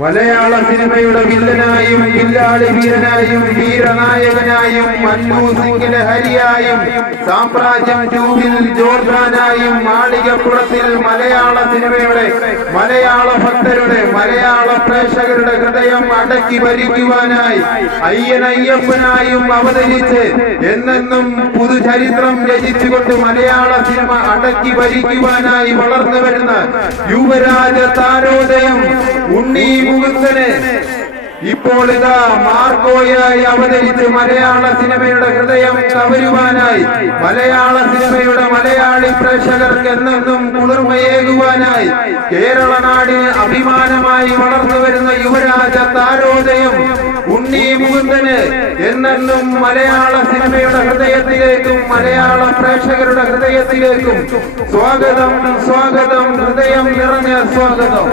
മലയാള സിനിമയുടെ വില്ലനായും വില്ലാളി വീരനായും വീരനായകനായും മല്ലു സിംഗിലെ ഹരിയായും സാമ്രാജ്യം 2-ൽ ജോർജാനായും മാളികപ്പുറത്തിൽ മലയാള സിനിമയുടെ മലയാള ഭക്തരുടെ മലയാള പ്രേക്ഷകരുടെ ഹൃദയം അടക്കി ഭരിക്കുവാനായി അയ്യനയ്യപ്പനായും അവതരിച്ച് എന്നെന്നും പുതുചരിത്രം രചിച്ചുകൊണ്ട് മലയാള സിനിമ അടക്കി ഭരിക്കുവാനായി വളർന്നു വരുന്ന യുവരാജ താരോദയം ഉണ്ണി മുകുന്ദന് ഇപ്പോൾ ഇതാ മാർക്കോയായി അവതരിച്ച് മലയാള സിനിമയുടെ ഹൃദയം കവരുവാനായി മലയാള സിനിമയുടെ മലയാളി പ്രേക്ഷകർക്ക് എന്നെന്നും കുളിർമയേകുവാനായി കേരള നാടിന് അഭിമാനമായി വളർന്നു വരുന്ന യുവരാജ താരോദയം ഉണ്ണി മുകുന്ദന് എന്നെന്നും മലയാള സിനിമയുടെ ഹൃദയത്തിലേക്കും മലയാള പ്രേക്ഷകരുടെ ഹൃദയത്തിലേക്കും സ്വാഗതം സ്വാഗതം, ഹൃദയം നിറഞ്ഞ സ്വാഗതം.